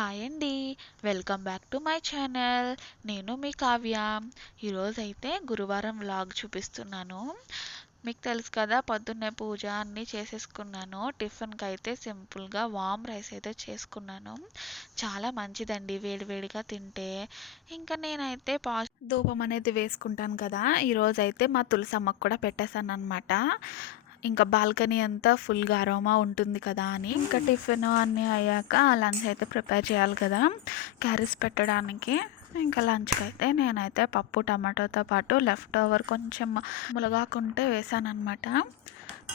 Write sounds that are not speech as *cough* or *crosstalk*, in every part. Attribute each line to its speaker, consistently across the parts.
Speaker 1: Hi అండి welcome back to my channel నేను మీ కావ్య. ఈరోజైతే గురువారం వ్లాగ్ చూపిస్తున్నాను. మీకు తెలుసు కదా పొద్దున్నే పూజ అన్నీ చేసేసుకున్నాను. టిఫిన్కి అయితే సింపుల్గా వామ్ రైస్ అయితే చేసుకున్నాను. చాలా మంచిదండి వేడివేడిగా తింటే. ఇంకా నేనైతే పా ధూపం అనేది వేసుకుంటాను కదా ఈరోజైతే మా తులసమ్మకు కూడా పెట్టేశాను అనమాట ఇంకా బాల్కనీ అంతా ఫుల్గా అరోమా ఉంటుంది కదా అని. ఇంకా టిఫిన్ అన్నీ అయ్యాక లంచ్ అయితే ప్రిపేర్ చేయాలి కదా. క్యారీస్ పెట్టడానికి. ఇంకా లంచ్కి అయితే నేనైతే పప్పు టమాటోతో పాటు లెఫ్ట్ ఓవర్ కొంచెం ములగాకుంటే వేసాను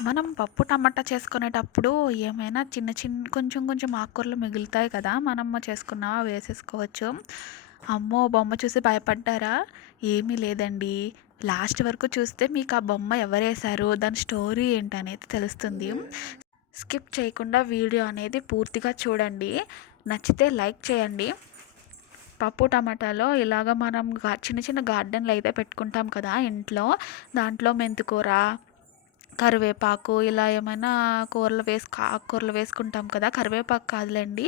Speaker 1: మనం పప్పు టమాటా చేసుకునేటప్పుడు ఏమైనా చిన్న చిన్న కొంచెం కొంచెం ఆకుకూరలు మిగులుతాయి కదా మనం చేసుకున్నావా వేసేసుకోవచ్చు. అమ్మో బొమ్మ చూసి భయపడ్డారా? ఏమీ లేదండి. లాస్ట్ వరకు చూస్తే మీకు ఆ బొమ్మ ఎవరేశారు దాని స్టోరీ ఏంటనేది తెలుస్తుంది. స్కిప్ చేయకుండా వీడియో అనేది పూర్తిగా చూడండి. నచ్చితే లైక్ చేయండి. పప్పు టమాటాలో ఇలాగ మనం చిన్న చిన్న గార్డెన్లు అయితే పెట్టుకుంటాం కదా ఇంట్లో. దాంట్లో మెంతికూర కరివేపాకు ఇలా ఏమైనా కూరలు వేసుకు ఆకుకూరలు వేసుకుంటాం కదా. కరివేపాకు కాదులేండి.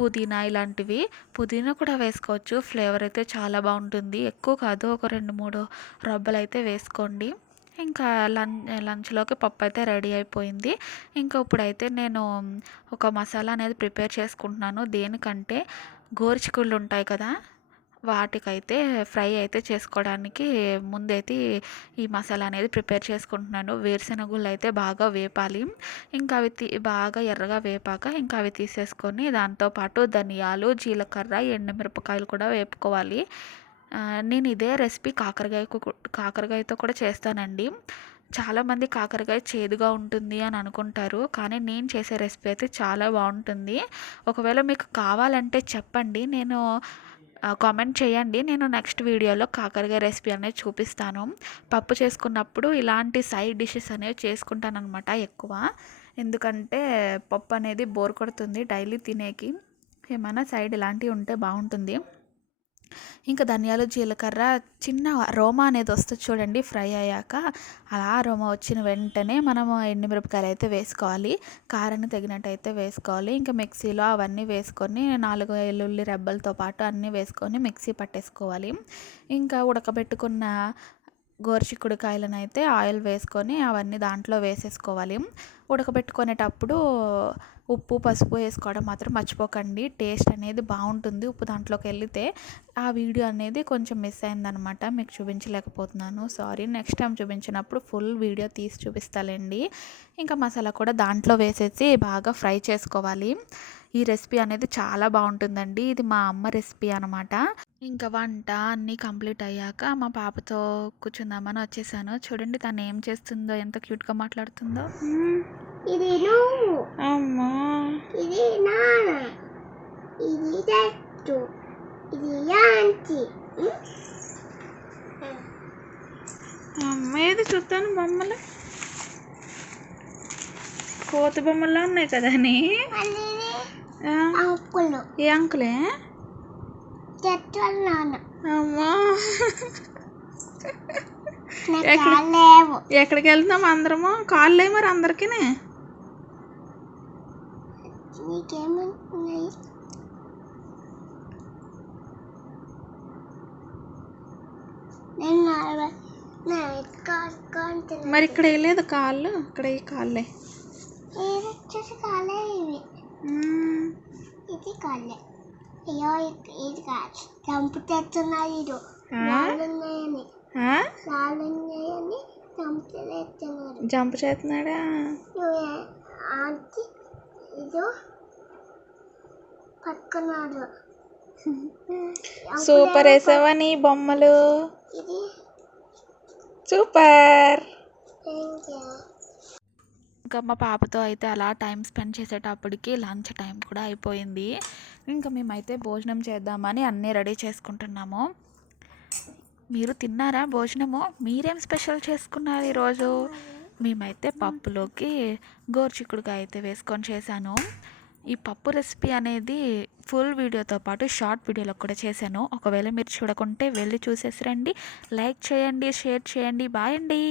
Speaker 1: పుదీనా ఇలాంటివి. పుదీనా కూడా వేసుకోవచ్చు. ఫ్లేవర్ అయితే చాలా బాగుంటుంది. ఎక్కువ కాదు ఒక రెండు మూడు రబ్బలు అయితే వేసుకోండి. ఇంకా లంచ్ లంచ్లోకి పప్పు అయితే రెడీ అయిపోయింది. ఇంకా ఇప్పుడైతే నేను ఒక మసాలా అనేది ప్రిపేర్ చేసుకుంటున్నాను. దేనికంటే గోరుచిక్కుళ్ళు ఉంటాయి కదా వాటికైతే ఫ్రై అయితే చేసుకోవడానికి ముందైతే ఈ మసాలా అనేది ప్రిపేర్ చేసుకుంటున్నాను. వేరుశనగుళ్ళు అయితే బాగా వేపాలి. ఇంకా అవి తీ బాగా ఎర్రగా వేపాక ఇంకా అవి తీసేసుకొని దాంతోపాటు ధనియాలు జీలకర్ర ఎండుమిరపకాయలు కూడా వేపుకోవాలి. నేను ఇదే రెసిపీ కాకరకాయ కాకరకాయతో కూడా చేస్తానండి. చాలామంది కాకరకాయ చేదుగా ఉంటుంది అని అనుకుంటారు. కానీ నేను చేసే రెసిపీ అయితే చాలా బాగుంటుంది. ఒకవేళ మీకు కావాలంటే చెప్పండి. నేను కామెంట్ చేయండి. నేను నెక్స్ట్ వీడియోలో కాకరకాయ రెసిపీ అనేది చూపిస్తాను. పప్పు చేసుకున్నప్పుడు ఇలాంటి సైడ్ డిషెస్ అనేవి చేసుకుంటాను అనమాట ఎక్కువ. ఎందుకంటే పప్పు అనేది బోర్ కొడుతుంది డైలీ తినేకి. ఏమైనా సైడ్ ఇలాంటివి ఉంటే బాగుంటుంది. ఇంకా ధనియాలు జీలకర్ర చిన్న రోమా అనేది వస్తుంది చూడండి ఫ్రై అయ్యాక. అలా రోమా వచ్చిన వెంటనే మనము ఎండుమిరపకాయలు అయితే వేసుకోవాలి. కారాన్ని తగినట్టు అయితే వేసుకోవాలి. ఇంకా మిక్సీలో అవన్నీ వేసుకొని నాలుగు ఎల్లుల్లి రెబ్బలతో పాటు అన్నీ వేసుకొని మిక్సీ పట్టేసుకోవాలి. ఇంకా ఉడకబెట్టుకున్న గోరుచిక్కుడుకాయలను అయితే ఆయిల్ వేసుకొని అవన్నీ దాంట్లో వేసేసుకోవాలి. ఉడకబెట్టుకునేటప్పుడు ఉప్పు పసుపు వేసుకోవడం మాత్రం మర్చిపోకండి. టేస్ట్ అనేది బాగుంటుంది ఉప్పు దాంట్లోకి వెళితే. ఆ వీడియో అనేది కొంచెం మిస్ అయిందనమాట. మీకు చూపించలేకపోతున్నాను. సారీ. నెక్స్ట్ టైం చూపించినప్పుడు ఫుల్ వీడియో తీసి చూపిస్తాలండి. ఇంకా మసాలా కూడా దాంట్లో వేసేసి బాగా ఫ్రై చేసుకోవాలి. ఈ రెసిపీ అనేది చాలా బాగుంటుందండి. ఇది మా అమ్మ రెసిపీ అనమాట. ఇంకా వంట అన్నీ కంప్లీట్ అయ్యాక మా పాపతో కూర్చుందామని వచ్చేసాను. చూడండి తను ఏం చేస్తుందో ఎంత క్యూట్గా మాట్లాడుతుందో.
Speaker 2: ఇది అమ్మా. ఇది ఇది ఇది యాంటీ
Speaker 1: అమ్మ ఏది చూస్తాను బొమ్మలు? కోత బొమ్మల్లో ఉన్నాయి కదా అని
Speaker 2: అంకులు
Speaker 1: ఏ అంకులే? అమ్మా. ఎక్కడికి వెళ్తున్నాం అందరము? కాళ్ళు లేవు మరి అందరికీ
Speaker 2: నీకేమున్నాయి
Speaker 1: మరి ఇక్కడ వేయలేదు కాళ్ళు? ఇక్కడ ఈ కాళ్ళే.
Speaker 2: కాలే కాలే అయ్యో ఇది కాదు. చంపు తెస్తున్నారు ఇది ఉన్నాయని ఉన్నాయని చంపు తెస్తున్నారు
Speaker 1: జంప్ చేస్తున్నాడా
Speaker 2: ఆంటీ ఇదో పట్టుకున్నాడు. *laughs*
Speaker 1: సూపర్ వేసావా నీ బొమ్మలు?
Speaker 2: ఇది
Speaker 1: సూపర్.
Speaker 2: థ్యాంక్ యూ
Speaker 1: ఇంకా మా పాపతో అయితే అలా టైం స్పెండ్ చేసేటప్పటికి లంచ్ టైం కూడా అయిపోయింది. ఇంకా మేమైతే భోజనం చేద్దామని అన్నీ రెడీ చేసుకుంటున్నాము. మీరు తిన్నారా భోజనము? మీరేం స్పెషల్ చేసుకున్నారు ఈరోజు? మేమైతే పప్పులోకి గోరుచిక్కుడుకాయ అయితే వేసుకొని చేశాను. ఈ పప్పు రెసిపీ అనేది ఫుల్ వీడియోతో పాటు షార్ట్ వీడియోలో కూడా చేశాను. ఒకవేళ మీరు చూడకుంటే వెళ్ళి చూసేసి రండి. లైక్ చేయండి షేర్ చేయండి. బాయ్ అండి.